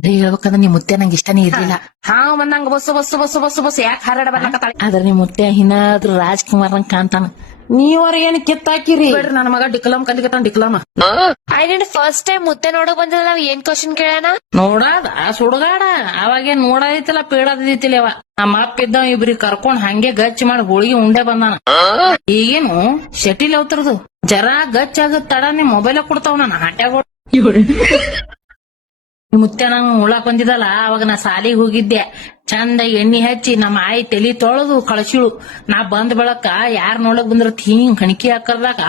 ಅದೇ ಹೇಳ್ಬೇಕಂದ್ರ ನಿಮ್ ಮುತ್ತೆ ನಂಗೆ ಇಷ್ಟನೇ ಇರ್ಲಿಲ್ಲ. ಹಾವ್ ಬಂದಂಗ ಬಸ್ ಯಾಕೆ ಹಾರಾಡ ಬರ್ಲಕತ್ತಾಳ. ಆದ್ರ ನಿಮ್ ಮುತ್ತೆ ಏನಾದ್ರು ರಾಜ್ಕುಮಾರ್ ನಂಗ್ ಕಾಣ್ತಾನ. ನೀವ್ರ ಏನ್ ಕಿತ್ತಾಕಿರಿ ಬೇಡ್ರಿ ನನ್ನ ಮಗ ಡಿಕ್ಲಮ್ ಕಲಿಕತ್ತಾನ ಡಿಕ್ಲಮ. ಐ ಫಸ್ಟ್ ಟೈಮ್ ಮುತ್ತೆ ನೋಡಕ್ ಬಂದಿಲ್ಲ, ನಾವ್ ಏನ್ ಕ್ವಶನ್ ಕೇಳೋಣ? ನೋಡಾದ ಸುಡುಗಾಡ ಅವಾಗೇನ್ ನೋಡದಿತ್ತಿಲ್ಲ ಪೀಡದಿತ್ತಿಲ್ಲ ಅವ. ನಮ್ಮ ಅಪ್ಪ ಇದ್ದ ಇಬ್ರಿಗೆ ಕರ್ಕೊಂಡ್ ಹಂಗೆ ಗಚ್ಚ ಮಾಡಿ ಹೋಳಿಗೆ ಉಂಡೆ ಬಂದಾನ. ಈಗೇನು ಶಟಿಲ್ ಅವತರದು ಜರಾ ಗಚ್ಚ ಆಗದ್ ತಡ ನಿಮ್ ಮೊಬೈಲ್ ಕೊಡ್ತಾವ ನಾನು ಹಟ್ಯಾಗ. ಮುತ್ತೆ ನಂಗ್ ಉಳಾಕ್ ಬಂದಿದ್ದಲ್ಲ ಅವಾಗ ನಾ ಸಾಲಿಗೆ ಹೋಗಿದ್ದೆ. ಚಂದ ಎಣ್ಣಿ ಹಚ್ಚಿ ನಮ್ಮ ಆಯಿ ತಲಿ ತೊಳೆದು ಕಳಸಿಳು. ನಾ ಬಂದ್ ಬೆಳಕ ಯಾರ್ ನೋಡಕ್ ಬಂದ್ರ ಹಿಂಗ್ ಕಣಿಕೆ ಹಾಕರ್ದಾಗ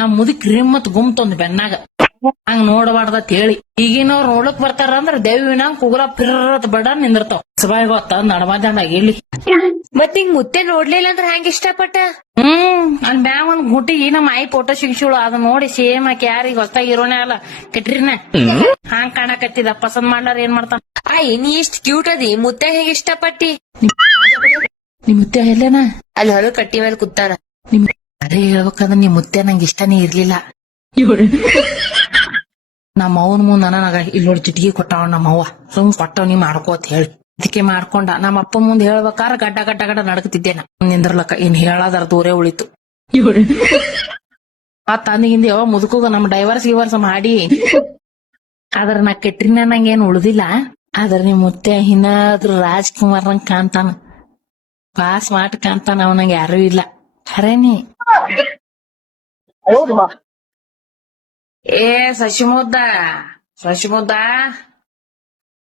ನಮ್ ಮುದುಕ್ ರಿಮ್ಮತ್ ಗುಮ್ತೊಂದ್ ಬೆನ್ನಾಗ. ಹಂಗ್ ನೋಡಬಾರ್ದತ್ ಹೇಳಿ ಈಗಿನವ್ರು ನೋಡಕ್ ಬರ್ತಾರ ಅಂದ್ರ ದೇವಿನಂಗ್ ಕುಗ್ರ ಪಿರ್ರತ್ ಬಡ ನಿಂದಿರ್ತಾವ. ಸಭಾಗ ಗೊತ್ತ ನಡಮದಾಗ ಹೇಳಿ ಮತ್ ಹಿಂಗ್ ಮುತ್ತೆ ನೋಡ್ಲಿಲ್ಲ ಅಂದ್ರ ಹೆಂಗ್ ಇಷ್ಟಪಟ್ಟ? ಅಲ್ ಮ್ಯಾಗ ಒಂದ್ ಗುಟಿಗೆ ನಮ್ಮ ಆಯಿ ಫೋಟೋ ಸಿಗಿಸಿಳು. ಅದ್ ನೋಡಿ ಸೇಮ್ ಆಕಿ ಯಾರಿಗ ಹೊಸ್ತಾಗ ಇರೋನೇ ಅಲ್ಲ ಕೆಟ್ರಿನ ಹಂಗ್ ಕಾಣಕತ್ತಿದ. ಪಸಂದ್ ಮಾಡ್ಲಾರ ಏನ್ ಮಾಡ್ತಾನ. ನೀ ಇಷ್ಟ್ ಕ್ಯೂಟ್ ಅದಿ, ಮುತ್ತೆ ಹೇಗ್ ಇಷ್ಟಪಟ್ಟಿ? ನಿಮ್ ಮುತ್ತೆ ಎಲ್ಲೇನ? ಅಲ್ಲಿ ಹೊಲ ಕಟ್ಟಿ ಮೇಲೆ ಕೂತಾನ. ಅದೇ ಹೇಳ್ಬೇಕಂದ್ರ ನಿಮ್ ಮುತ್ತೆ ನಂಗೆ ಇಷ್ಟನೇ ಇರ್ಲಿಲ್ಲ. ನಮ್ಮ ಅವನ್ ಮುಂದ ನನಗ ಇಲ್ಲಿ ನೋಡಿ ಚಿಟಿಕಿ ಕೊಟ್ಟಾವ ನಮ್ಮವ್ವ. ಸುಮ್ ಕೊಟ್ಟವ್ ನೀ ಮಾಡ್ಕೋತ್ ಹೇಳಿ ಇದಕ್ಕೆ ಮಾಡ್ಕೊಂಡ. ನಮ್ಮ ಅಪ್ಪ ಮುಂದ್ ಹೇಳ್ಬೇಕಾರ ಗಡ್ಡ ಗಡ್ಡ ಗಡ್ಡ ನಡಕತಿದ್ದೆ ನಾ ನಿಂದ್ರಲಕ್ಕ. ಇನ್ ಹೇಳದಾರ ದೂರೇ ಉಳಿತು. ಆ ತಂದಿಗಿಂದ ಯಾವ ಮುದುಕುಗ ನಮ್ ಡೈವರ್ಸ್ ಗಿವರ್ಸ್ ಮಾಡಿ ಆದ್ರ ನಾ ಕೆಟ್ರಿನ ನಂಗೇನ್ ಉಳ್ದಿಲ್ಲ. ಆದ್ರ ನಿಮ್ ಮುತ್ತೆ ಇನ್ನಾದ್ರು ರಾಜ್ಕುಮಾರ್ ನಂಗ್ ಕಾಣ್ತಾನ. ಪಾಸ್ ಮಾಟ್ ಕಾಣ್ತಾನ. ಅವನಂಗ ಯಾರು ಇಲ್ಲ ಖರೇನಿ. ಏ ಶಶಿಮುದ್ದ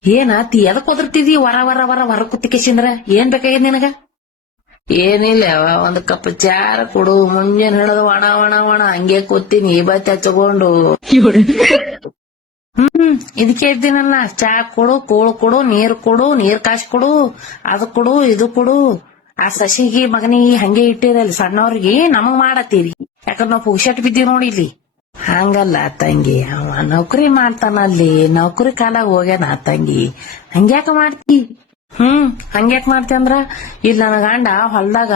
ಏನಾತಿ ಎದಕ್ ಒದರ್ತಿದಿ ವರ ಕುತ್ತಿಕೆಸಿಂದ್ರ ಏನ್ ಬೇಕಾಗಿದ್ ನಿನಗ? ಏನಿಲ್ಲ ಒಂದ್ ಕಪ್ ಚಾರ ಕೊಡು. ಮುಂಜಾನೆ ಹಿಡಿದು ಒಣ ಹಂಗೆ ಕೂತೀನಿ ಬತ್ತಿ ಹಚ್ಕೊಂಡು. ಇದಕ್ಕೆ ಇದ್ದೀನಲ್ಲ ಚಾ ಕೊಡು, ಕೋಳು ಕೊಡು, ನೀರ್ ಕೊಡು, ನೀರ್ ಕಾಶ್ ಕೊಡು, ಅದು ಕೊಡು ಇದು ಕೊಡು. ಆ ಸಸಿಗೆ ಮಗನಿಗೆ ಹಂಗೆ ಇಟ್ಟಿರಲ್ಲ ಸಣ್ಣವ್ರಿಗೆ ನಮಗ್ ಮಾಡತ್ತೀರಿ. ಯಾಕಂದ್ರ ನಾವು ಪುಕ್ಷಟ್ ಬಿದ್ದೀವಿ ನೋಡಿ ಇಲ್ಲಿ. ಹಂಗಲ್ಲ ತಂಗಿ, ಅವ ನೌಕರಿ ಮಾಡ್ತಾನಲ್ಲಿ ನೌಕರಿ ಕಾಲಾಗ ಹೋಗ್ಯಾನ ತಂಗಿ. ಹಂಗ್ಯಾಕ ಮಾಡ್ತಿ? ಹಂಗ್ಯಾಕ ಮಾಡ್ತಿ ಅಂದ್ರ ಇಲ್ಲಿ ನನ್ನ ಗಂಡ ಹೊಲ್ದಾಗ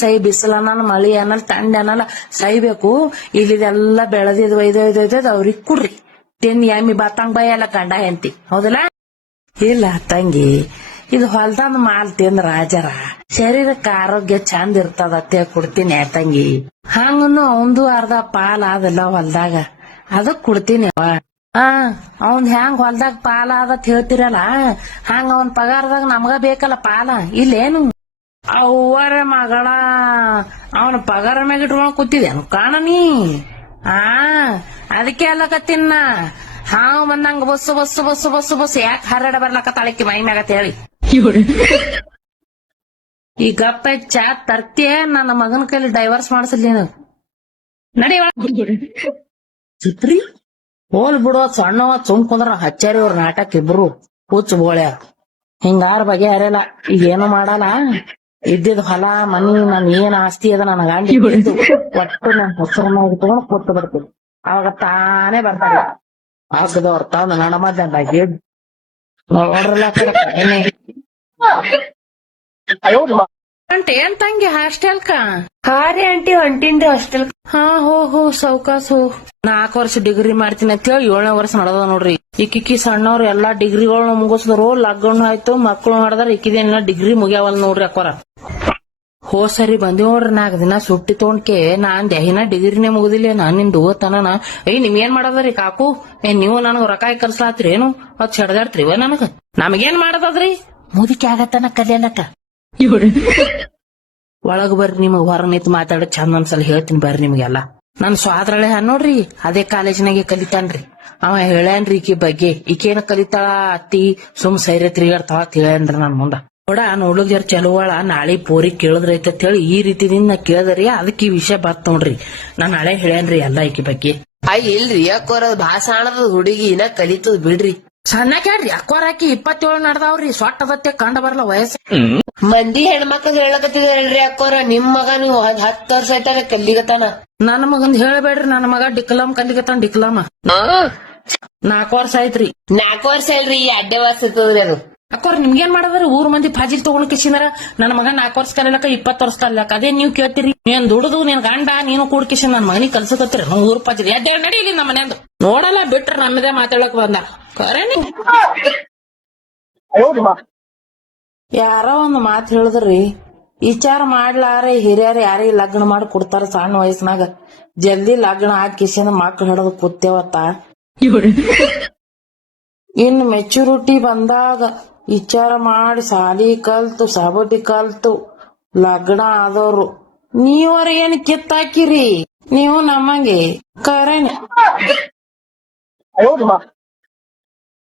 ಸೈ ಬಿಸಿಲು ಅನ್ನಲ್ಲ ಮಳಿ ಅನ್ನಲ್ಲ ತಂಡಿ ಅನ್ನಲ್ಲ ಸೈಬೇಕು. ಇಲ್ಲಿದೆಲ್ಲ ಬೆಳೆದಿದ್ ಒಯ್ದೊಯ್ದೊಯ್ದದ್ ಅವ್ರಿಗೆ ಕುಡ್ರಿ ತಿಂದ್ ಎಮ್ಮಿ ಬತ್ತಂಗ್ ಬೈಯಲ್ಲ ಗಂಡ ಹೆಂತಿ. ಹೌದಲ್ಲ? ಇಲ್ಲ ತಂಗಿ, ಇದು ಹೊಲ್ದಂದ್ ಮಾಲ್ ತಿಂದ್ರ ರಾಜರ ಶರೀರಕ್ಕೆ ಆರೋಗ್ಯ ಚಂದ ಇರ್ತದ ಕೊಡ್ತೀನಿ ತಂಗಿ. ಹಂಗನು ಅವಂದು ಅರ್ಧ ಪಾಲ ಅದಲ್ಲ ಹೊಲ್ದಾಗ, ಅದಕ್ ಕೊಡ್ತೀನಿ. ಅವಂದ್ ಹೆಂಗ್ ಹೊಲ್ದಾಗ ಪಾಲ ಅದತ್ ಹೇಳ್ತಿರಲ್ಲ ಹಂಗ ಅವನ್ ಪಗಾರದಾಗ ನಮ್ಗ ಬೇಕಲ್ಲ ಪಾಲ. ಇಲ್ಲೇನು ಅವ್ವರ ಮಗಳ ಅವನ ಪಗಾರ ಮ್ಯಾಗ ಇಟ್ಕೊಂಡ್ ಕೂತಿದೇನು ಕಾಣ ನೀ? ಅದಕ್ಕೆ ಅಲ್ಲಕತ್ತಿನ ಹಾವ್ ಬಂದಂಗ ಬಸ್ ಯಾಕೆ ಹಾರಾಡ ಬರ್ಲಕತ್ತಾಳಕಿ ಮೈ ಮ್ಯಾಗತ್ ಹೇಳಿ. ಈ ಗಪ್ಪ ಚಾ ತರ್ತಿಯ ನನ್ನ ಮಗನ ಕೈಲಿ ಡೈವರ್ಸ್ ಮಾಡಿಸಲಿ ನೀನು. ನಡಿ ಚಿತ್ರಿ ಹೋಲ್ ಬಿಡೋ ಸಣ್ಣವ ಸುಮ್ ಕುಂದ್ರ ಹಚ್ಚಾರಿ ಅವ್ರ ನಾಟಕ ಇಬ್ರು ಹುಚ್ಚ ಬೋಳ್ಯಾರ. ಹಿಂಗಾರ ಬಗೆ ಹರಿಯಲ್ಲ. ಈಗ ಏನು ಮಾಡಲ್ಲ. ಇದ್ದಿದ್ ಹೊಲ ಮನಿ ನನ್ ಏನ್ ಆಸ್ತಿ ಅದ ನನ್ನ ಗಾಂಡಿ ಒಟ್ಟು ನನ್ ಹೆಸರನ್ನ ಇಟ್ಕೊಂಡು ಕೊಟ್ಟು ಬರ್ತೀನಿ. ಅವಾಗ ತಾನೇ ಬರ್ತಾರೆ ಆಗದವ್ರ ತಂದ ನನ್ನ ಮಧ್ಯಾಹ್ನ ನೋಡ್ರಲ್ಲ ಏನ್ ತಂಗಿ ಹಾಸ್ಟೆಲ್ಕ? ಹಾರಿ ಆಂಟಿ ಹೊಂಟಿನ್ರಿ ಹಾಸ್ಟೆಲ್. ಹೋ ಸೌಕಾಸ್ ಹೋ. 4 ವರ್ಷ ಡಿಗ್ರಿ ಮಾಡ್ತೀನಿ ಅಂತ ಹೇಳಿ 7ನೇ ವರ್ಷ ನಡೆದ ನೋಡ್ರಿ. ಇಕ್ಕಿಕ್ಕಿ ಸಣ್ಣವ್ರು ಎಲ್ಲಾ ಡಿಗ್ರಿಗಳನ್ನ ಮುಗಿಸಿದ್ರು. ಲಗ್ನ ಆಯ್ತು, ಮಕ್ಳು ಮಾಡಿದಾರ. ಇಕ್ಕಿದೇನ ಡಿಗ್ರಿ ಮುಗ್ಯಾವಲ್ ನೋಡ್ರಿ ಅಕ್ಕೋರ. ಸರಿ ಬಂದಿ ನೋಡ್ರಿ 4 ದಿನ ಸುಟ್ಟಿ ತೊಗೊಂಡ್ಕೆ ನಾನ್ ದೇಹಿನ ಡಿಗ್ರಿನೇ ಮುಗುದಿಲ್ಲ ನಿಂದು ತನನ. ನಿಮ್ ಏನ್ ಮಾಡದ್ರಿ ಕಾಕು? ನೀವು ನನಗ್ ರೊಕ್ಕ ಕರ್ಸ್ಲಾತ್ರಿ ಏನು? ಅದ್ ಚಡ್ದಾಡ್ತ್ರಿವ ನನಗ. ನಮಗೇನ್ ಮಾಡದದ್ರಿ? ಮುದುಕಿ ಆಗತ್ತನ ಕಲಿಯಲಕ್ಕ. ಒಳಗ್ ಬರ್ರಿ, ನಿಮಗ್ ಹೊರ ನಿಂತ್ ಮಾತಾಡ ಚಂದ ಒಂದ್ಸಲ ಹೇಳ್ತೀನಿ ಬರ್ರಿ ನಿಮ್ಗೆಲ್ಲ. ನನ್ ಸ್ವಾದ್ರಳೆ ನೋಡ್ರಿ ಅದೇ ಕಾಲೇಜಿನಾಗೆ ಕಲಿತಾನ್ರಿ. ಅವ ಹೇಳ್ಯಾನ್ರಿ ಈಕಿ ಬಗ್ಗೆ. ಈಕೇನ ಕಲಿತಾಳ ಅತ್ತಿ ಸುಮ್ ಸೈರೆ ತಿರುಗಾಡ್ತಾವ ಅಂತ ಹೇಳ್ಯಾನ್ರಿ ನನ್ ಮುಂದ. ನೋಡ್ಲಿಕ್ ಜರ ಚಲುವಳ ನಾಳೆ ಪೋರಿ ಕೇಳಿದ್ರೈತ ಅಂತ ಹೇಳಿ ಈ ರೀತಿದಿಂದ ನಾ ಕೇಳದ್ರಿ. ಅದಕ್ಕೆ ಈ ವಿಷಯ ಬರ್ತ ನೋಡ್ರಿ. ನಾನ್ ಹಳೆ ಹೇಳ್ಯಾನ್ರಿ ಎಲ್ಲಾ ಈಕಿ ಬಗ್ಗೆ. ಇಲ್ರಿ ಅಕ್ಕೋರ ಭಾಷಾಣದ ಹುಡುಗಿ ಇನ್ನ ಕಲಿತದ್ ಬಿಡ್ರಿ. ಸಣ್ಣ ಕೇಳ್ರಿ ಅಕ್ಕೋರ್ ಹಾಕಿ 27 ನಡ್ದಾವ್ರಿ. ಸೊಟ್ಟದತ್ತೆ ಕಂಡ ಬರಲ್ಲ ವಯಸ್ಸು. ಮಂದಿ ಹೆಣ್ಮಕ್ಳು ಹೇಳಕತ್ತಿದ್ರಿ ಅಕ್ಕೋರ. ನಿಮ್ ಮಗ ನೀವು 10 ವರ್ಷ ಆಯ್ತಾರ ಕಲಿಗತಾನ. ನನ್ನ ಮಗಂದ್ ಹೇಳ್ಬೇಡ್ರಿ. ನನ್ನ ಮಗ ಡಿಕ್ಲಮ್ ಕಲಿಗತಾನ. ಡಿಕ್ಲಮ 4 ವರ್ಷ ಆಯ್ತ್ರಿ. 4 ವರ್ಷ ಇಲ್ರಿ 2 ವರ್ಷ ಇರ್ತದ್ರಿ ಅದು. ಅಕ್ಕೋರ್ ನಿಮ್ಗೇನ್ ಮಾಡದ್ರಿ? ಊರ್ ಮಂದಿ ಫಾಜಿಲ್ ತಗೊಂಡ್ ಕಿಸಿನಾರ ನನ್ನ ಮಗ 4 ವರ್ಷ ಕಲಿಲಕ್ಕ 20 ವರ್ಷ ಕಲಿಲಕ್ಕ. ಅದೇ ನೀವ್ ಕೇಳ್ತೀರಿ. ನೀನ್ ದುಡುದು ನಿನ್ ಗಂಡ ನೀನು ಕೂಡ್ಕಿಸಿ ನನ್ ಮಗನಿಗೆ ಕಲ್ಸಕತ್ತೀರಿ. ಊರ್ ಫಾಜಿಲ್ ಎದ್ದೇ ನಡೀಲಿ ನಮ್ಮ ಮನೆಯಂದು ನೋಡಲ್ಲ ಬಿಟ್ರ ನಮ್ಮದೇ ಮಾತಾಡಕ್ ಬಂದ ಖರೇನಿ. ಯಾರೋ ಒಂದ್ ಮಾತ್ ಹೇಳಿದ್ರಿ, ವಿಚಾರ ಮಾಡ್ಲಾರೆ ಹಿರಿಯರ್ ಯಾರಿಗ್ ಲಗ್ನ ಮಾಡಿ ಕೊಡ್ತಾರ ಸಣ್ಣ ವಯಸ್ಸಿನಾಗ, ಜಲ್ದಿ ಲಗ್ನ ಹಾಕಿಸಿಂದ ಮಕ್ಳು ಹಿಡದು ಕೂತೇವತ್ತ. ಇನ್ ಮೆಚುರಿಟಿ ಬಂದಾಗ ವಿಚಾರ ಮಾಡಿ ಸಾಲಿ ಕಲ್ತು ಸಾಬಟಿ ಕಲ್ತು ಲಗ್ನ ಆದವ್ರು ನೀವರ ಏನ್ ಕಿತ್ತಾಕಿರಿ, ನೀವು ನಮ್ಮಂಗೆ ಕರೇನೆ.